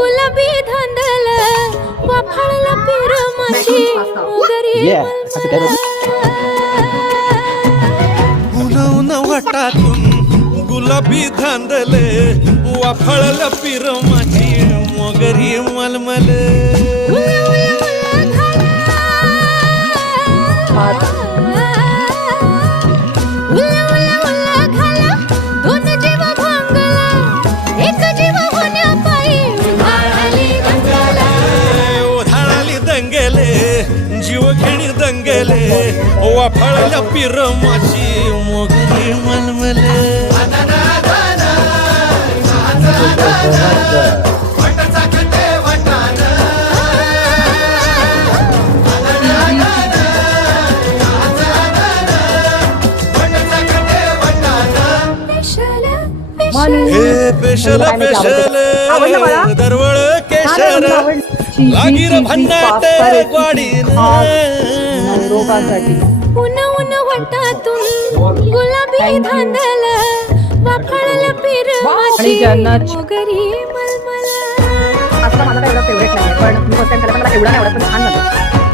गुलाबी धांदल वाफाळला पिर माझी उदरी उन वाटातून गुलाबी धांदले वाफळलं पिर माझी मोगरी मलमल जीव घेणी दंगेले वाफळल्या पिर माझी मोगरी मलमले हे पेशल पेशल दरवळ केशर लागीर भन्नाट ग्वाडीन उन उन वाटातून गुलाबी धांदल वाफाळला पिर माझी मोगरी मलमल. माझा एवढा फेवरेट नाही पण मी फर्स्ट टाइम मला एवढा नाही आवडत पण छान झालं.